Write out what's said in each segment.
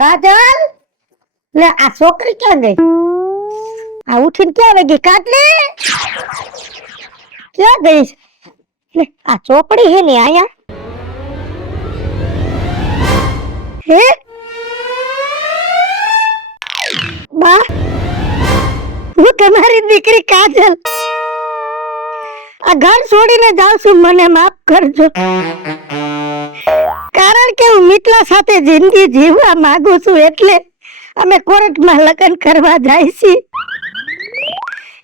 કાજલ લે આ છોકરી ક્યાં ગઈ? આ ઉઠીને ક્યાં વઈ ગઈ? કાજલે ક્યાં ગઈ? લે આ ચોપડી હે ને આયા હે બા હું તમારી દીકરી કાજલ આ ઘર છોડીને જાઉં છું, મને માફ કરજો કારણ કે હું મિતલા સાથે જિંદગી જીવવા માંગુ છું એટલે અમે કોર્ટમાં લગ્ન કરવા જાય છીએ,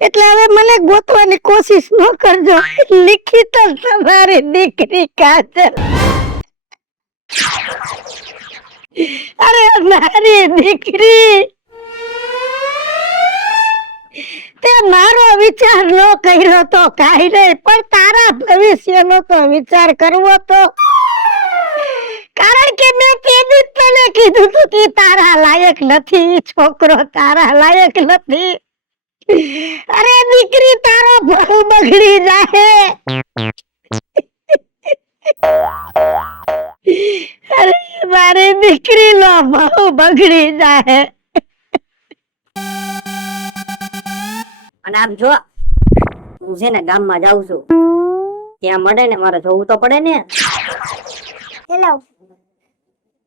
એટલે હવે મને ગોતવાની કોશિશ ન કરજો. લિખિત તમારી દીકરી કાજલ. અરે મારી દીકરી તે મારો વિચાર ન કર્યો તો કાઈ નહીં, પણ તારા ભવિષ્યનો તો વિચાર કરવો તો, કારણ કે મેં તેદી તને કીધું તું કે તારા લાયક નથી, છોકરો તારા લાયક નથી. અરે દીકરી તારો બહુ બગડી જાહે. અરે મારી દીકરી નો બહુ બગડી જાહે. અને આમ જો હું છે ને ગામમાં જાઉં છું, ત્યાં મળે ને મારે જોવું તો પડે ને. હેલો,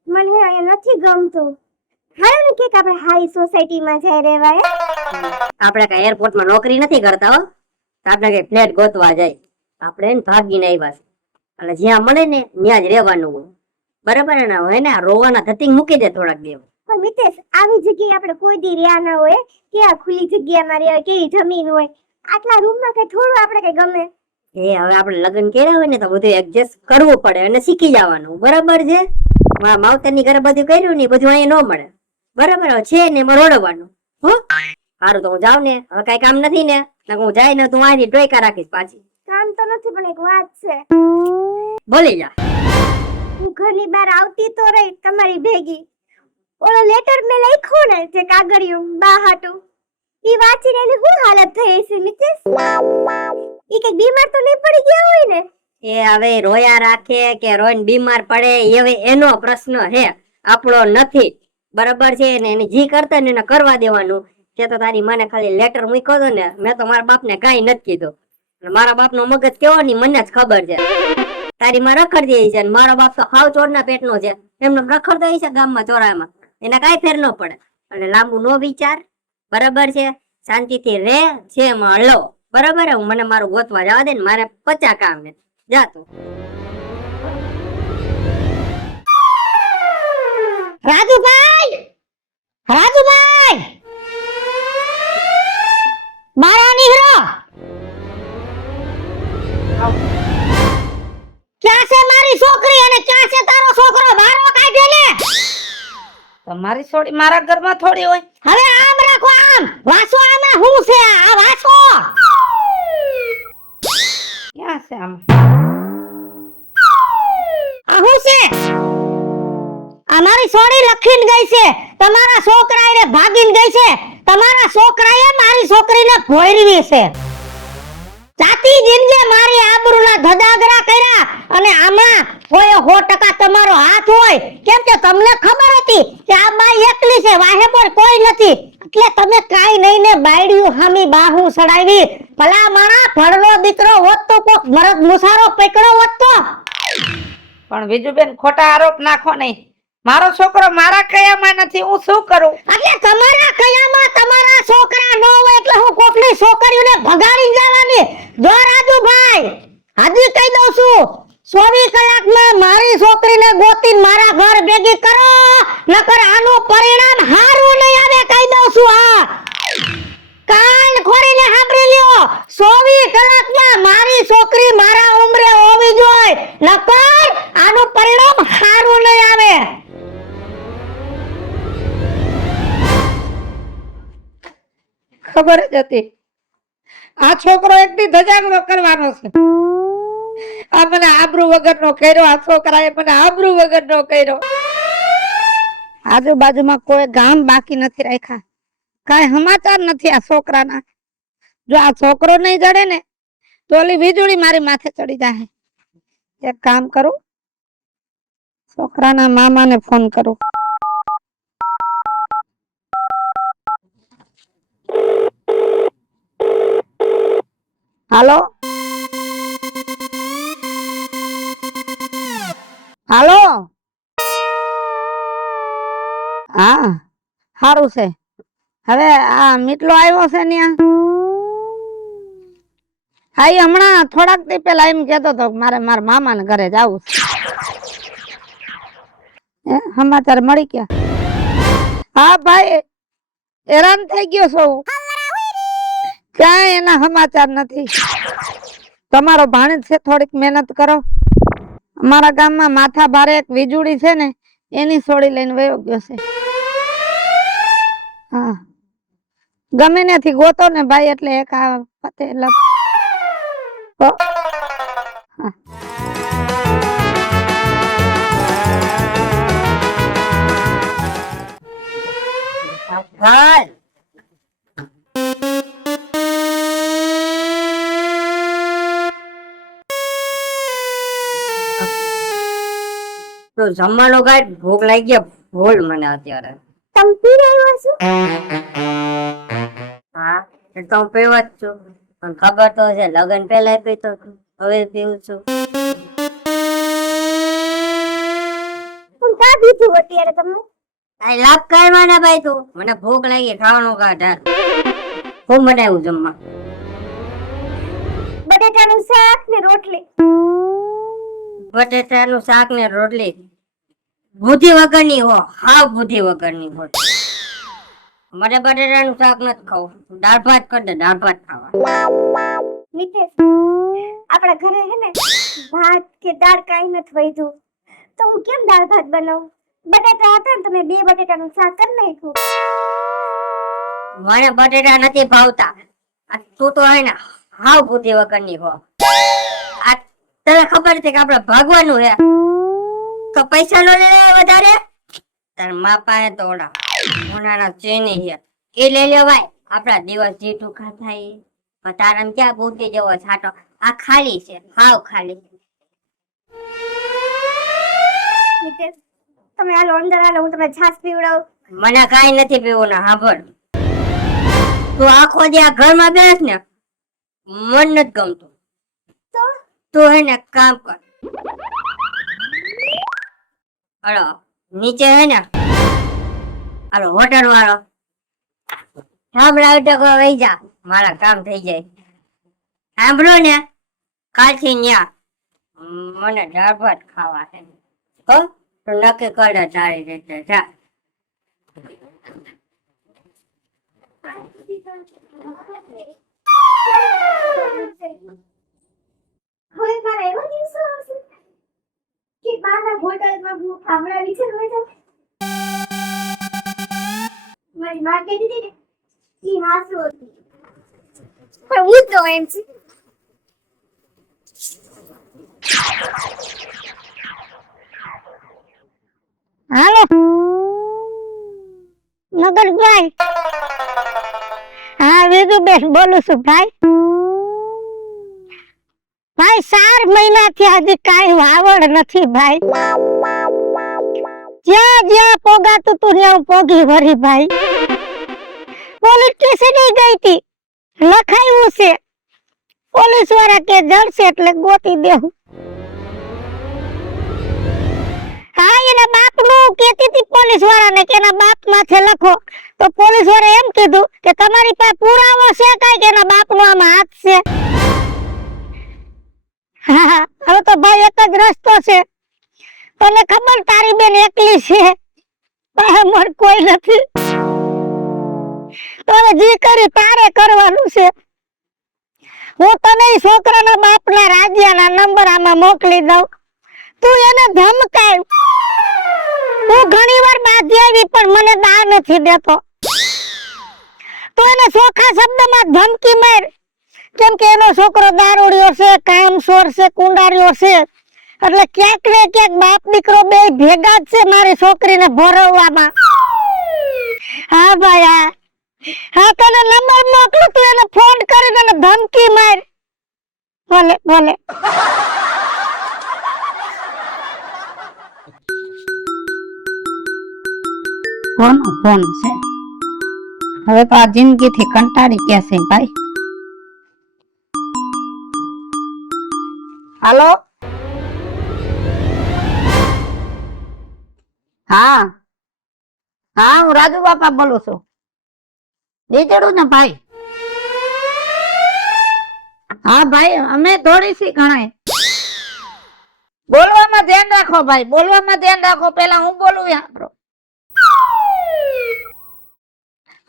મને અહીંયા નથી ગમતું. હારું ને કે આપણે હાઈ સોસાયટીમાં જઈ રહેવાય. આપણે કઈ એરપોર્ટમાં નોકરી નથી કરતા હો, આપણે કઈ ફ્લેટ ગોતવા જાય. આપણે એને ભાગીને આવ્યા છે, એટલે જ્યાં મળે ને ત્યાં જ રહેવાનું હોય, બરાબર ને? હોય ને રોવાના ધતિંગ મૂકી દે થોડાક દિવસ. પણ મિતેશ, આવી જગ્યાએ આપણે કોઈ દી રહ્યા ના હોય કે આ ખુલ્લી જગ્યામાં રહ્યા હોય, કેવી જમીન હોય, આટલા રૂમમાં કઈ થોડું આપણે કઈ ગમે. એ હવે આપણે લગ્ન કર્યા હોય ને તો બધું એડજસ્ટ કરવું પડે અને શીખી જવાનું, બરાબર છે? માવતરની ઘરે બધું કર્યું ને બધું અહીંયા ન મળે, બરાબર છે ને? એમાં રોડવાનું હો. સારું તો હું જાઉં ને, હવે કઈ કામ નથી ને, હું જાય ને તું આની ટોયકા રાખીશ પાછી. કામ તો નથી, પણ એક વાત છે. બોલી જા. હું ઘરની બહાર આવતી તો રહી તમારી ભેગી, ઓલો લેટર મેં લખ્યો ને જે કાગળિયું બા હાટું, ઈ વાંચીને એની શું હાલત થઈ હશે મિતેશ? ઈ કઈ બીમાર તો નહીં પડી ગયા હોય ને? એ હવે રોયા રાખે કે રોઈને બીમાર પડે એ હવે એનો પ્રશ્ન હે, આપણો નથી, બરાબર છે ને? એને જી કરતા ને એને કરવા દેવાનું. કે તો તારી માને ખાલી લેટર મૂક્યો હતો ને, મેં તો મારા બાપને કાઈ નથી કીધું. મારા બાપનો મગજ કેવો ની મને જ ખબર છે. તારી માં રખડતી છે, મારો બાપ તો હાવ ચોરના પેટનો છે, એમને રખડતો છે ગામમાં ચોરામાં, એના કાઈ ફેર ન પડે. અને લાંબુ નો વિચાર, બરાબર છે? શાંતિથી રે છે એમાં હલો, બરાબર? હું મને મારું ગોતવા જવા દે ને, મારે 50 કામ ને જા તું. રાજુભાઈ, રાજુભાઈ બારા નીકળો. ક્યાં છે મારી છોકરી અને ક્યાં છે તારો છોકરો? બારો કાઢે ને. તમારી છોડી મારા ઘરમાં થોડી હોય. હવે આમ રાખો, આમ વાસો. આમાં હું છે? આ વાસો ક્યાં છે આમ? આ હું છે? આ મારી છોડી લખીને ગઈ છે, તમારા છોકરાએ ભાગીને ગઈ છે, તમારા છોકરાએ મારી છોકરીને ભોળવી છે. જાતી જિંદગી મારી આબરૂના ધદાગરા કર્યા, અને આમાં કોઈ 100% તમારો હાથ હોય, કેમ કે તમને ખબર હતી કે આ બાઈ એકલી છે, વાહે પર કોઈ નથી, એટલે તમે કાઈ નહીં ને બાયડીયું હામી બાહુ સડાવી. ભલા માણા ભણનો દીકરો હોત તો કોક મરદ મુસારો પકડો હોત તો. પણ બીજું ખોટા આરોપ નાખો નહીં. મારો છોકરો મારા કયામાં નથી, હું શું કરું? એટલે તમારા કયામાં તમારા છોકરા ન હોય એટલે હું કોકની છોકરીઓને ભગાડી જવાની? જો રાજુભાઈ, હાજી કહી દઉં છું, 24 કલાકમાં મારી છોકરીને ગોતીને મારા ઘર ભેગી કરો, નકર આનું પરિણામ હારું નહીં આવે, કહી દઉં છું. હા, કાન ખોલીને સાંભળી લ્યો, 24 કલાકમાં મારી છોકરી મારા ઉંમરે હોવી જોઈએ, નકર આનું પરિણામ હારું નહીં આવે. ખબર જ હતી આ છોકરો એકથી ધજાગરો કરવાનો છે. આ મને આબરૂ વગરનો કર્યો, આ છોકરાએ મને આબરૂ વગરનો કર્યો. આજુબાજુમાં કોઈ ગામ બાકી નથી રાખ્યા, કાંઈ સમાચાર નથી આ છોકરાના. જો આ છોકરો નહીં જડે ને તો ઓલી વીજળી મારી માથે ચડી જાય. એક કામ કરું, છોકરાના મામાને ફોન કરું. હાલો હાલો હા સારું છે. હવે આ મીટલો આવ્યો છે ત્યાં. હા ઈ હમણાં થોડાક દી પેલા એમ કેતો હતો કે મારે મારા મામાને ઘરે જવું છે. સમાચાર મળી ગયા? હા ભાઈ હેરાન થઈ ગયો છું. ક્યાંય એના સમાચાર નથી. તમારો ભાણેજ છે, થોડીક મહેનત કરો. અમારા ગામમાં માથા ભારે એક વીજળી છે ને એની સોડી લઈને વયો ગયો છે. હા ગમે ત્યાંથી ગોતો ને ભાઈ, એટલે એક આ પતે હા. હાલ તો જમવાનો કાંઈ ભૂખ લાગી ગયા ભૂલ મને અત્યારે. તમે પી રહ્યો છો? હા એ તો હું પીવા જ છું, પણ ખબર તો છે લગન પહેલા પીતો હતો, હવે પીવું છું. પણ કા પીધું અત્યારે તમે? કાંઈ લાભ કરવા ના ભાઈ, તું મને ભૂખ લાગી, ખાવાનું કાઢ. હું બનાવ્યું જમવા? બટેટાનું શાક ને રોટલી. બટેટાનું શાક ને રોટલી બુદ્ધિ વગરની હો, હાવ બુદ્ધિ વગરની હો. મને બટેટાનું શાક નથી ખાવું, દાળ ભાત કર દે, દાળ ભાત ખાવા. નિતેશ, આપણા ઘરે હે ને ભાત કે દાળ કાંઈ નથી વધ્યું, તો હું કેમ દાળ ભાત બનાવું? બટેટા હતા ને, તમે 2 બટેટાનું શાક કરી નાખ્યું. મને બટેટા નથી ભાવતા. આ તું તો હે ને હાવ બુદ્ધિ વગરની હો. આ તને ખબર છે કે આપણે ભાગવાનું હે તો પૈસા નો લે વધારે. તાર મા પાસે તો ઓલા સોનાના ચેની છે, એ લઈ લેવાય, આપણા દિવસ જે ટૂંકા થાય. પણ તારામાં ક્યાં બુદ્ધિ જેવો છાંટો? આ ખાલી છે, હાવ ખાલી. નિતેશ, તમે હાલો અંદર હાલો, હું તમને છાશ પીવડાવું. મને કાઈ નથી પીવું ને સાંભળ, તું આખો દી આ ઘરમાં બેસ ને મન નથી ગમતું. તો તું હે ને કામ કર, અરે નીચે હે ને અરે હોટલ વાળો સાંભળાવ તો વહી જા, મારા કામ થઈ જાય. સાંભળો ને, કાલથી ન્યા મને દાળ ભાત ખાવા છે હો, તો નક્કી કરે તારી રીતે. જા હવે મારા એવો દિવસો આવશે કે બહારના હોટલમાં હું ખાવડાવી છે રોજ. મારી માં કહેતી હતી ને ઈ હાસુ હતી, પણ હું તો એમ છું. હાલો નગરભાઈ. હા વિજુબેન બોલું છું ભાઈ. ભાઈ 4 મહિનાથી હજી કાંઈ વાવડ નથી ભાઈ. જ્યાં જ્યાં પોગાતું તું ત્યાં હું પોગી વળી ભાઈ. પોલીસ સ્ટેશને ગઈ હતી, લખાયું છે, પોલીસ વાળા કે જડશે એટલે ગોતી દેવું. હા એના બાપનું કહેતી હતી પોલીસ વાળાને કે એના બાપ માથે લખો, તો પોલીસ વાળા એમ કીધું કે તમારી પાસે પુરાવો છે કાંઈ કે એના બાપનો આમાં હાથ છે? હા હવે તો ભાઈ એક જ રસ્તો છે, તને ખબર તારી બેન એકલી છે, પણ કોઈ નથી. તો હવે જે કરી તારે કરવાનું છે. હું તને ઈ છોકરાના બાપના રાજ્યના નંબર આમાં મોકલી દઉં, તું એને ધમકાય. હું ઘણી વાર બાંધી આવી પણ મને દા નથી દેતો. તું એને ચોખ્ખા શબ્દમાં ધમકી માર, કેમ કે એનો છોકરો દારૂડિયો છે, કામચોર છે, કુંડારીઓ છે, એટલે ક્યાંક ને ક્યાંક બાપ દીકરો બે ભેગા જ છે મારી છોકરીને ભરવવામાં. હા ભાઈ હા, હા તને નંબર મોકલું, તું એને ફોન કરીને એને ધમકી માર. ભલે ભલે. કોનો ફોન છે? હવે તો આ જિંદગીથી કંટાળી ગયા છે ભાઈ. હાલો હા હા હું રાજુ બાપા બોલું છું દીકરું ને ભાઈ હા ભાઈ અમે થોડી શી ગણાય બોલવામાં ધ્યાન રાખો ભાઈ બોલવામાં ધ્યાન રાખો પેલા હું બોલું એ સાંભળો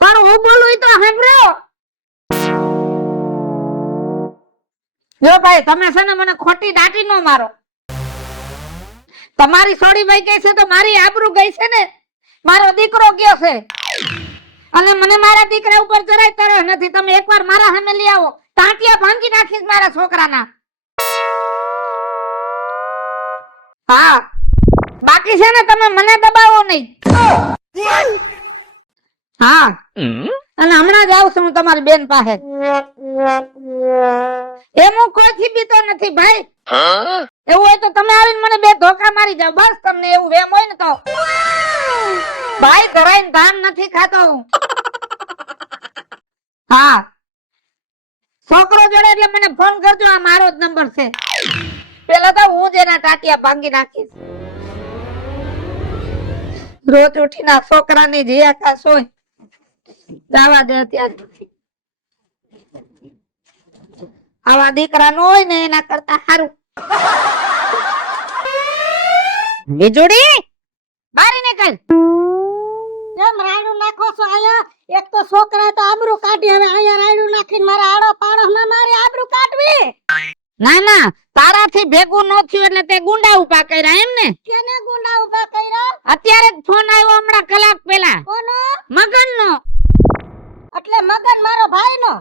પણ હું બોલું ઈ તો સાંભળો જો ભાઈ તમે છે ને મને ખોટી દાટી નો મારો તમારી સોડી ભાઈ કહે છે તો મારી આબરૂ ગઈ છે ને મારો દીકરો ગયો છે અને મને મારા દીકરા ઉપર જરાય તરસ નથી તમે એકવાર મારા સામે લઈ આવો ટાંટિયા ભાંગી નાખીશ મારા છોકરાના હા બાકી છે ને તમે મને દબાવો નહીં હા અને હમણાં જ આવશું હું તમારી બેન પાસે એમ હું કોઈથી બીતો નથી ભાઈ એવું હોય તો તમે આવીને મને બે ધોકા મારી જાવ બસ તમને એવું વેમ હોય ને તો ભાઈ ધરાઈને ધાન નથી ખાતો હું હા છોકરો જોડે એટલે મને ફોન કરજો આ મારો જ નંબર છે પેલા તો હું જ એના ટાટિયા ભાંગી નાખીશ રોજ ઉઠીને આ છોકરાની જે આકાશ હોય જવા દે અત્યારે આવા દીકરા નો હોય ને એના કરતા સારું વીજળી બારી નીકળ કેમ રાયડું નાખો છો આયા એક તો છોકરાએ તો આબરૂ કાઢી હવે આયા રાયડું નાખીને મારા આડો પાડોમાં મારી આબરૂ કાઢવી ના ના તારાથી ભેગું ન થયું એટલે તે ગુંડા ઉભા કર્યા એમ ને કેને ગુંડા ઉભા કર્યા અત્યારે જ ફોન આવ્યો હમણાં કલાક પહેલા કોનો મગન નો એટલે મગન મારો ભાઈનો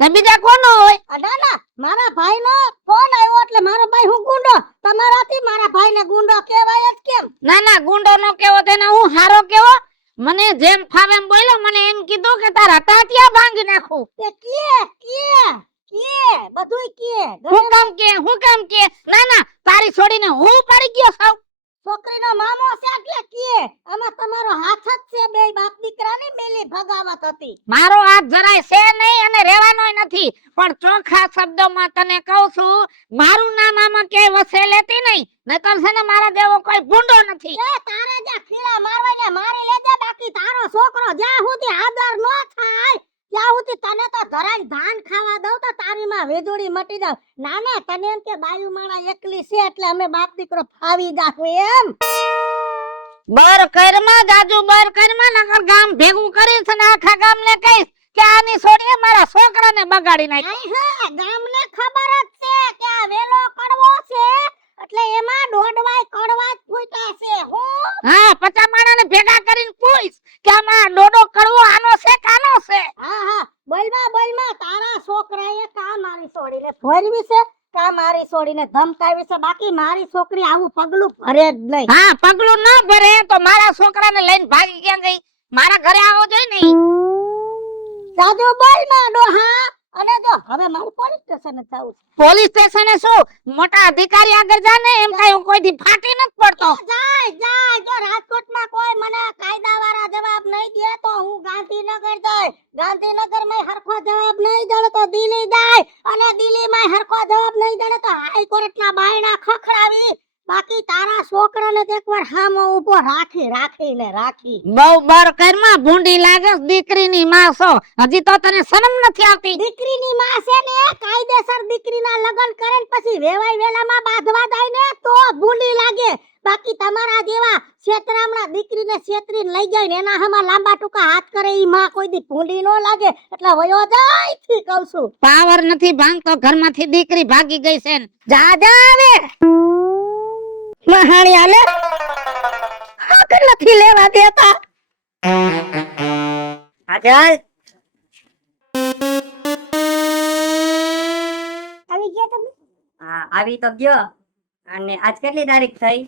ને બીજા કોનો હોય ના ના મારા ભાઈનો ફોન આવ્યો એટલે મારો ભાઈ હું ગુંડો તમારાથી મારા ભાઈને ગુંડો કહેવાય જ કેમ ના ના ગુંડો નો કેવો તેને હું હારો કેવો મને જેમ ફાવે એમ બોલ્યો મને એમ કીધું કે તારા ટાટિયા ભાંગી નાખું તે કે બધુંય કે હું કામ કે ના ના તારી છોડીને હું પડી ગયો સાવ છોકરીનો મામો છે એટલે કે આમાં તમારો હાથ જ છે બે બાપ દીકરાની મેલી ભગાવત હતી મારો હાથ જરાય છે નહીં અને રહેવાનોય નથી પણ ચોખ્ખા શબ્દોમાં તને કહું છું મારું નામ આમાં કે વસે લેતી નહીં નકર છે ને મારા જેવો કોઈ ભૂંડો નથી એ તારે જે ખીલા મારવાને મારી લેજે બાકી તારો છોકરો જ્યાં સુધી આદર નો થાય ત્યાં સુધી તને તો ધરાઈ ધાન ખાવા દઉં તો તારી માં વેદોડી મટી જાવ ના ના તને એમ કે બાયુ માણા એકલી છે એટલે અમે બાપ દીકરો ફાવી જાશું એમ બર કરમાં જાજુ બર કરમાં નકર ગામ ભેગું કરીશ અને આખા ગામને કહીશ કે આની છોડીએ મારા છોકરાને બગાડી નાખી હા ગામને ખબર જ છે કે આ વેલો કડવો છે એટલે એમાં દોડવાય કડવા જ ફૂટા છે હું હા પચા માણાને ભેગા કરીને પૂછ કે આમાં ડોડો કડવો આનો છે કાનો છે હા બોલમાં તારા છોકરાએ કા મારી છોડીને ફોરવી છે કા મારી છોડીને ધમકાવી છે બાકી મારી છોકરી આવું પગલું ભરે જ નહીં હા પગલું ન ભરે તો મારા છોકરાને લઈને ભાગી ક્યાં ગઈ મારા ઘરે આવો જોઈએ ને સાજો બોલમાં ડોહા અને જો હવે મારું પોલીસ સ્ટેશને જવું છે પોલીસ સ્ટેશને શું મોટા અધિકારી આગળ જા ને એમ કઈ કોઈથી ફાટી નથી પડતો જાય જો રાજકોટમાં કોઈ મને કાયદાવાળા જવાબ નહીં દે તો હું ગાંધીનગર જઈ ગાંધીનગરમાં હરખો જવાબ નહીં દે તો દિલ્હી જાય અને દિલ્હીમાં હરખો જવાબ નહીં દે તો હાઈકોર્ટના બાયણા ખખડાવી બાકી તારા છોકરાને તો એકવાર હામો ઊભો રાખી બહુ બર કરમાં ભૂંડી લાગે દીકરીની માં છો હજી તો તને શરમ નથી આવતી દીકરીની માં છે ને કાયદેસર દીકરીના લગ્ન કરે ને પછી વેવાય વેલામાં બાંધવા જાય ને તો ભૂંડી લાગે બાકી તમારા જેવા છેતરામણા દીકરીને છેતરીને લઈ જાય ને એના હમા લાંબા ટૂંકા હાથ કરે ઈ માં કોઈ દી ભૂંડી નો લાગે એટલે વયો જાય થી કહું છું પાવર નથી ભાંગતો ઘરમાંથી દીકરી ભાગી ગઈ છે જા આવે મહાણી આલે હાકર નથી લેવા દેતા હાજર આવી ગયા તમે હા આવી તો ગયો અને આજ કેટલી તારીખ થઈ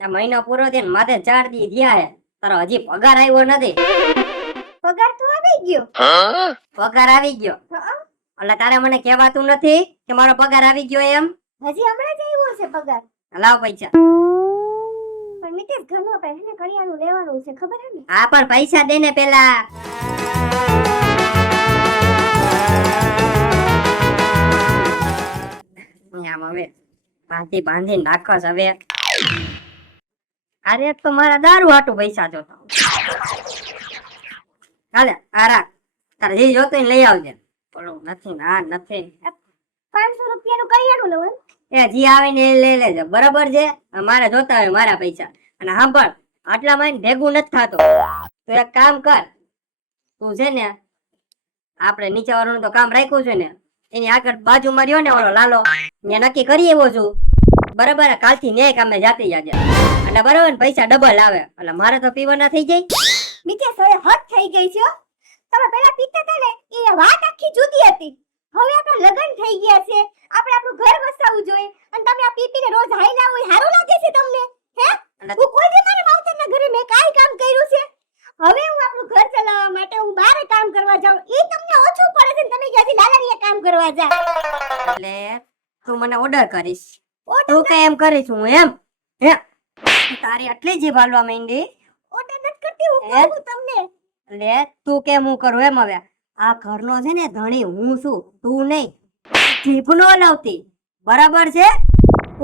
આ મહિનો પૂરો થયો ને માથે 4 દી થયા હે તારો હજી પગાર આવ્યો નથી પગાર તો આવી ગયો પગાર આવી ગયો એટલે તારે મને કહેવાતું નથી કે મારો પગાર આવી ગયો એમ હજી હમણાં જ આવ્યો છે પગાર લાવ પૈસા પણ નિકેશ ઘરનો પૈસા ને કડિયાનું લેવાનું છે ખબર હે ને હા પણ પૈસા દે ને પેલા આમ હવે બાંધી નાખસ હવે. અરે એક તો મારા દારૂ હાટું પૈસા જોતા હોય. હાલે આ રાખ, તારે જે જોતું હોય ને લઈ આવજે. બોલું નથી ના નથી 500 રૂપિયાનું કરિયાણું લઉં એમ? એ જી આવે ને એ લઈ લેજે, બરાબર છે? મારે જોતા હોય મારા પૈસા. અને સાંભળ, આટલા માં ભેગું નથી થતું. તો એક કામ કર, તું છે ને આપણે નીચે વાળાનું તો કામ રાખ્યું છે ને, એની આગળ બાજુમાં રહ્યો ને ઓલો લાલો, ત્યાં નક્કી કરી એવો છું, બરાબર? કાલથી ન્યાય કામે જાતી જાજે, એટલે બરાબર ને પૈસા ડબલ આવે, એટલે મારે તો પીવાના થઈ જાય. મિતેશ હવે હદ થઈ ગઈ છે હો. તમે પહેલા પીતા હતા ને એ વાત આખી જુદી હતી. હવે આપણા લગ્ન થઈ ગયા છે, આપણે આપણું ઘર વસાવવું જોઈએ અને તમે આ પીપીને રોજ હાઈલા હોય સારું લાગે છે તમને? હે? હું કોઈ દી મારા માવતરના ઘરે મેં કાઈ કામ કર્યું છે? હવે હું આપણું ઘર ચલાવવા માટે હું બહાર કામ કરવા જાઉં એ તમને ઓછું પડે છે ને તમે ક્યાંથી લાલાડીએ કામ કરવા જા. એટલે તું મને ઓર્ડર કરીશ, તું કે એમ કરીશ હું એમ? હે તારી આટલી જીભ હાલવા માંડી? ઓર્ડર નથી કરતી હું હે? કહું તમને. એટલે તું કેમ હું કરું એમ? હવે આ ઘરનો છે ને ધણી હું છું, તું નહીં. જીભ નો લાવતી, બરાબર છે?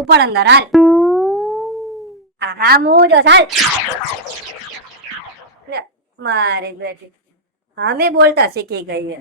ઉપર અંદર હાલ. હા હું જો ચાલ. લે, મારી બેટી અમે બોલતા શીખી ગઈ છે.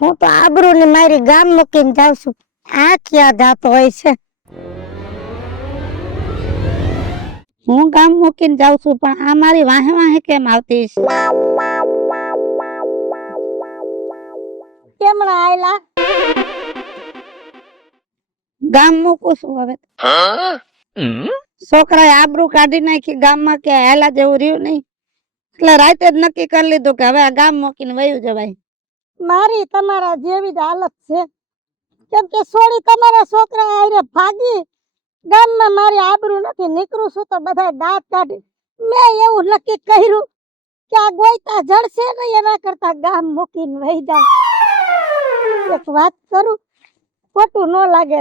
હું તો આબરૂ ને મારી ગામ મૂકીને જાઉં છું. આ ક્યાં જાતો હોય છે? હું ગામ મૂકીને જાઉં છું પણ આ મારી વાહે વાહે કેમ આવતી છે? કેમણા આયલા? ગામ મૂકું છું હવે. છોકરાએ આબરૂ કાઢી નાખી ગામમાં, કે હેલા જેવું રહ્યું નહીં, એટલે રાતે જ નક્કી કરી લીધું કે હવે આ ગામ મૂકીને વયું જવાય. મારી તમારા જેવી જ હાલત છે, કેમ કે સોળી તમારા છોકરા આરે ભાગી ગામમાં મારી આબરૂ નથી, નીકળું છું તો બધા દાંત કાઢે. મેં એવું નક્કી કર્યું કે આ ગોઈતા જડશે નહીં, એના કરતા ગામ મૂકીને વહી જાવ. એક વાત કરું, ખોટું ન લાગે,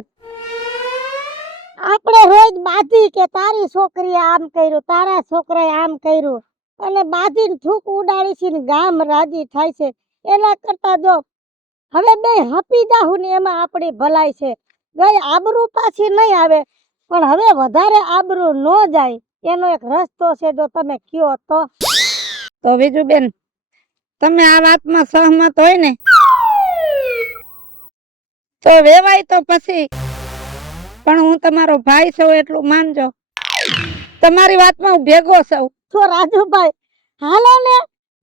આપણે રોજ બાધી કે તારી છોકરીએ આમ કર્યું, તારા છોકરાએ આમ કર્યું, અને બાધીને થૂક ઉડાડી છે ને ગામ રાજી થાય છે, એના કરતા જો હવે બે હપી જાહુ ને એમાં આપણી ભલાઈ છે. ગઈ આબરૂ પાછી નહીં આવે, પણ હવે વધારે આબરૂ ન જાય એનો એક રસ્તો છે, જો તમે કયો તો. બીજું બેન, તમે આ વાતમાં સહમત હોય ને તો વેવાય તો પછી, પણ હું તમારો ભાઈ છું એટલું માનજો. તમારી વાતમાં હું ભેગો છું. તો રાજુભાઈ હાલો ને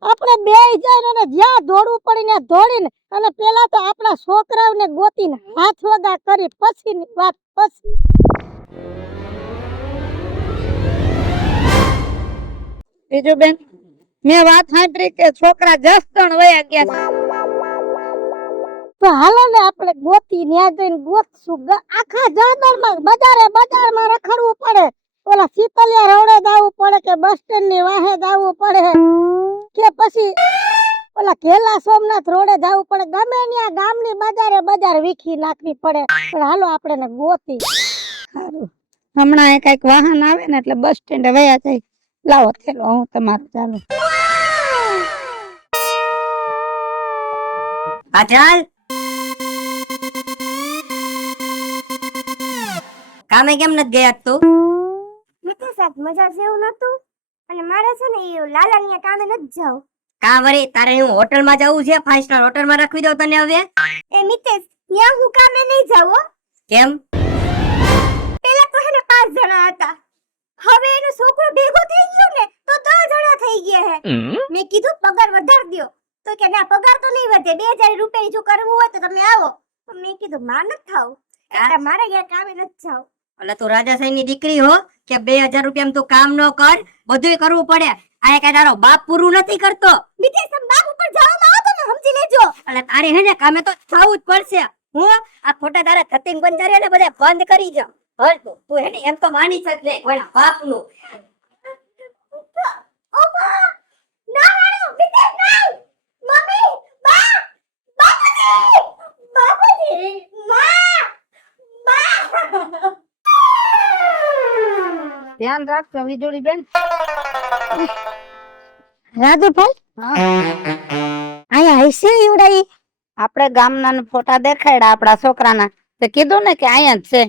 આપણે બે જઈને અને જ્યાં દોડવું પડી ને દોડીને, અને પેલા તો આપણા છોકરાઓને ગોતીને હાથ વગા કરી પછીની વાત પછી. બીજું બેન, મેં વાત સાંભળી કે છોકરા 10 જણ વયા ગયા છે, તો હાલો ને આપણે ગોતી ન્યા જઈને ગોતશું. આખા જંગલમાં બજારમાં રખડવું પડે, ઓલા શીતલિયા રોડે જવું પડે કે બસ સ્ટેન્ડ ની વાહે જવું પડે કે પછી ઓલા કેલા સોમનાથ રોડે જવું પડે, ગમે ત્યાં ગામની બજાર વીખી નાખવી પડે, પણ હાલો આપણે ગોતી. સારું, હમણાં કઈક વાહન આવે ને એટલે બસ સ્ટેન્ડે વયા જાય. લાવો થેલો હું તમારું ચાલુ. હા ચાલ, કામે કેમ નથી ગયા તું? મિતેશ આજ મજા જેવું નતું, અને મારે છે ને એ લાલાણીયા કામે નથી જાવ. કા વરી તારે હું હોટલમાં જવું છે? 5 સ્ટાર હોટલમાં રાખવી દઉં તને હવે? એ મિતેશ ત્યાં હું કામે નહીં જાવ હો. કેમ? પેલા તો હેને 5 જણા હતા, હવે એનો છોકરો ભેગો થઈ ગયો ને તો 10 જણા થઈ ગયા હે. મેં કીધું પગાર વધાર દ્યો, તો કે ના પગાર તો નહીં વધે, 2000 રૂપિયા જો કરવું હોય તો તમે આવો. તો મેં કીધું માં નથી થાવ, એટલે મારે ત્યાં કામે નથી જાવ. એટલે તું રાજાશાહી ની દીકરી હો કે 2000 રૂપિયા તું કામ ન કર? બધુંય કરવું પડે. આ કઈ તારો બાપ પૂરું નથી કરતો. નીતિશ તમે બાપ ઉપર જવામાં આવો તો ને સમજી લેજો. એટલે તારે હે ને કામે તો થવું જ પડશે. હું આ ખોટા તારા થતિંગ બંજારી ને બધા બંધ કરી જા. હલ તું હે ને એમ તો માની શકજે કોઈના બાપનું. ઓમા ના મારો નીતિશ નહીં. મમ્મી બા બાપુજી બાપુજી બા ધ્યાન રાખજો વીજળી બેન. રાજુભાઈ અહીંયા હશે ઈવડાઈ આપણે ગામના ફોટા દેખાડ્યા આપણા છોકરાના તે કીધું ને કે અહીંયા જ છે.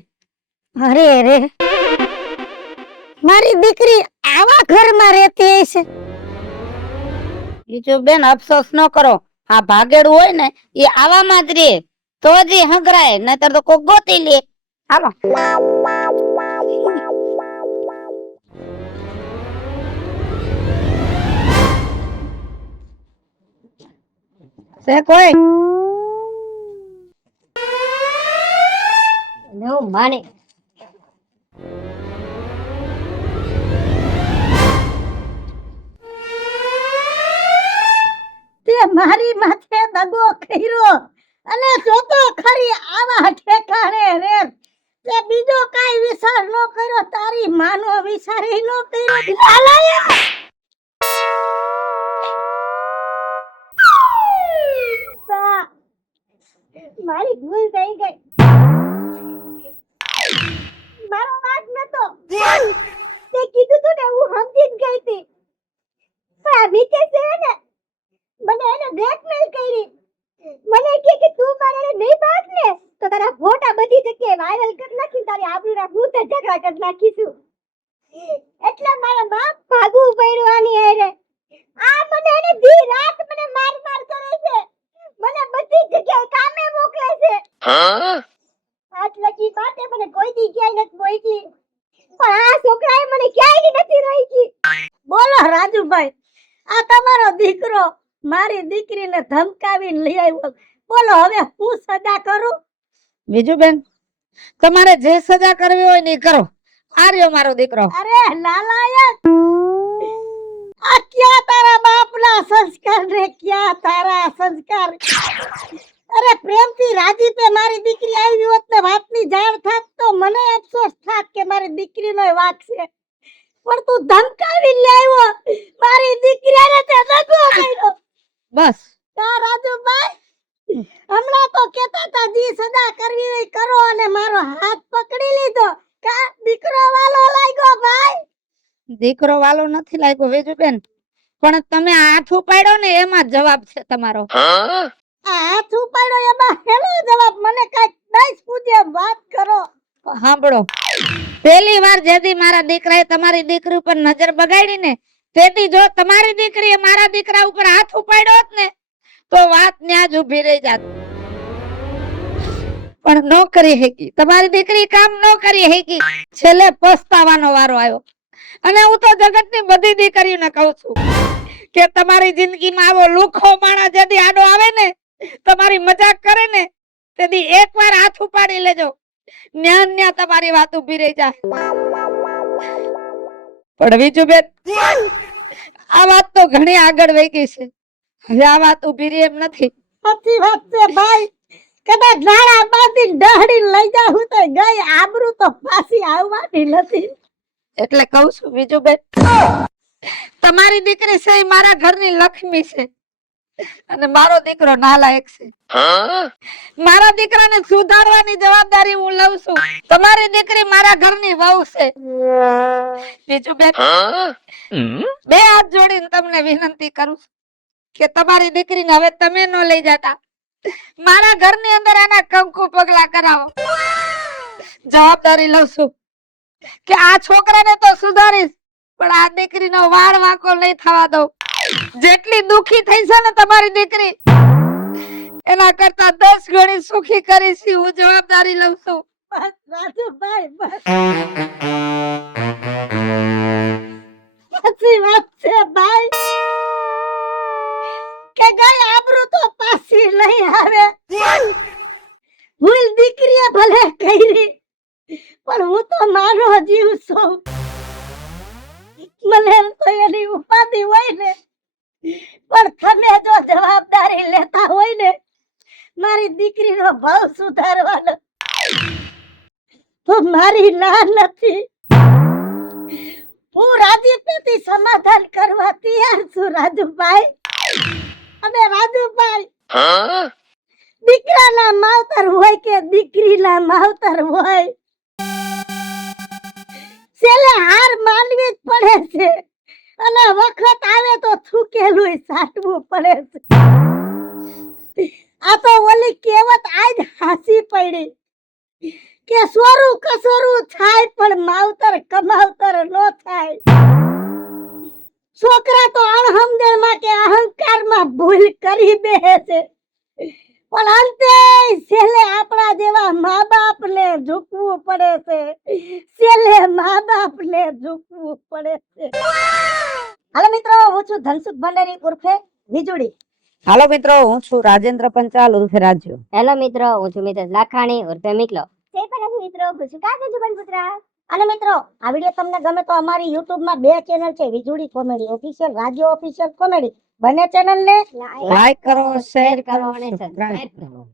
અરે રે મારી દીકરી આવા ઘરમાં રહેતી હશે. બીજું બેન અફસોસ ન કરો. આ ભાગેડું હોય ને એ આવામાં જ રે તો જ ઈ હંગરાય, નહીતર તો કોક ગોતી લે. હાલો છે કોઈ નો માને. તે મારી માથે દગો કર્યો અને જોતો ખરી આવા ઠેકાણે રે. તે બીજો કાઈ વિચાર ન કર્યો, તારી માનો વિચાર ય ન કર્યો. નાલાયક! બા મારી ભૂલ થઈ ગઈ. મારો વાંક નતો. તે કીધું તું ને હું સમજી જ ગઈ હતી. પણ આ વિકેશ છે ને મને એને બ્લેકમેલ કરી. મને કે તું મારે નહીં ભાગ ને તો તારા ફોટા બધી જગ્યાએ વાયરલ કરી નાખી, તારી આબરૂના હું તે ઝઘડા કરી નાખીશું. એટલે મારા બાપ ભાગવું પડ્યું આની હારે. આ મને એને દી રાત મને માર કરે છે. મને બધી જગ્યાએ કામે મોકલે છે. આજ લગી બાતે મને કોઈ દી ક્યાંય નથી મોકલી, પણ આ છોકરાએ મને ક્યાંય નથી રોકી. બોલો રાજુભાઈ, આ તમારો દીકરો મારી દીકરીને ધમકાવીને લઈ આવ્યો. બોલો હવે હું સજા કરું? બીજું બેન તમારે જે સજા કરવી હોય ને ઈ કરો. આ રહ્યો મારો દીકરો. અરે નાલાયક! આ ક્યાં તારા બાપના સંસ્કાર ને ક્યાં તારા સંસ્કાર? અરે પ્રેમથી રાજીપે મારી દીકરી આવી હોત ને વાતની જાણ થાત તો મને અફસોસ થાત કે મારી દીકરીનો વાક છે. પણ તું ધમકાવી લે આવ્યો મારી દીકરીને, તે દગો કર્યો. બસ કા રાજુભાઈ, હમણાં તો કેતા તા જી સજા કરવી હોય કરો અને મારો હાથ પકડી લીધો. કા દીકરો વાલો લાગ્યો ભાઈ? દીકરો વાલો નથી લાગ્યો વેજુબેન, પણ તમે હાથ ઉપાડ્યો ને એમાં જવાબ છે તમારો. આ હાથ ઉપાડ્યો એમાં હેલો જવાબ? મને કઈક દઈશ પૂજે વાત કરો. સાંભળો, પહેલી વાર જેથી મારા દીકરાએ તમારી દીકરી ઉપર નજર બગાડી ને તેથી જો તમારી દીકરીએ મારા દીકરા ઉપર હાથ ઉપાડ્યો હોત ને તો વાત ન્યા જ ઊભી રહી જાત. પણ નો કરી શકી, તમારી દીકરી કામ નો કરી શકી. છેલ્લે પસ્તાવાનો વારો આવ્યો. અને હું તો જગતની બધી દીકરીઓને કહું છું કે તમારી જિંદગીમાં આવો લુખો માણસ જેથી આડો આવે ને, તમારી મજાક કરે ને, તેથી એકવાર હાથ ઉપાડી લેજો. ન્યા તમારી વાત ઊભી રહી જાય. પણ બીજું બેન, આ વાત તો ઘણી આગળ વહી ગઈ છે. હવે આ વાત ઊભી રહી એમ નથી. સાચી વાત છે ભાઈ. કદાચ નાણા બાંધી ડહડીને લઈ જાઉં તો ગઈ, આબરૂ તો પાછી આવવાની નથી. એટલે કહું છું બીજું બેન, તમારી દીકરી છે ઈ મારા ઘરની લક્ષ્મી છે અને મારો દીકરો નાલાયક છે. મારા દીકરાને સુધારવાની જવાબદારી હું લઉં છું. તમારી દીકરી મારા ઘરની વહુ છે. બીજું બેન, બે હાથ જોડીને તમને વિનંતી કરું છું કે તમારી દીકરીને હવે તમે ન લઈ જતા. મારા ઘરની અંદર આના કંકુ પગલા કરાવો. જવાબદારી લઉં છું કે આ છોકરાને તો સુધારીશ, પણ આ દીકરીનો વાળ વાંકો નહીં થવા દઉં. જેટલી દુખી થઈ છે ને તમારી દીકરી, એના કરતા 10 ગણી સુખી કરીશ. હું જવાબદારી લઉં છું. બસ રાજુભાઈ, બસ. સાચી વાત છે ભાઈ કે ગઈ આબરૂ તો પાછી નહીં આવે. ભૂલ દીકરીએ ભલે કરી, પણ હું તો મારો જીવ છું. મને તો એની ઉપાધિ હોય ને, પણ તમે જો જવાબદારી લેતા હોય ને મારી દીકરીનો ભાવ સુધારવાનો, તો મારી ના નથી. હું રાજીપેથી સમાધાન કરવા તૈયાર છું રાજુભાઈ. અને રાજુભાઈ, દીકરાના માવતર હોય કે દીકરીના માવતર હોય, છેલ્લે હાર માનવી જ પડે છે. અને વખત આવે તો થૂકેલું સાટવું પડે છે. આ તો ઓલી કહેવત આજ હાસી પડી કે સોરું કસોરું થાય પણ માવતર કમાવતર નો થાય. છોકરા તો અણહમદણમાં કે અહંકારમાં ભૂલ કરી દે છે, પણ અંતે છેલ્લે આપણા જેવા મા બાપને ઝૂકવું પડે છે. છેલ્લે મા બાપને ઝૂકવું પડે છે. હાલો મિત્રો, હું છું ધનસુખ ભંડારી ઉર્ફે વીજળી. હાલો મિત્રો, હું છું રાજેન્દ્ર પંચાલ ઉર્ફે રાજ્યો. હેલો મિત્રો, હું છું મિતેશ લાખાણી ઉર્ફે મિકલો. જય પરમ મિત્રો, હું છું કાજલ જુબનપુત્રા. અને મિત્રો, આ વિડીયો તમને ગમે તો અમારી YouTube માં 2 ચેનલ છે, વીજળી કોમેડી ઓફિશિયલ, રાજ્યો ઓફિશિયલ કોમેડી. બંને ચેનલ ને લાઈક કરો, શેર શેર કરો અને સબસ્ક્રાઇબ કરો.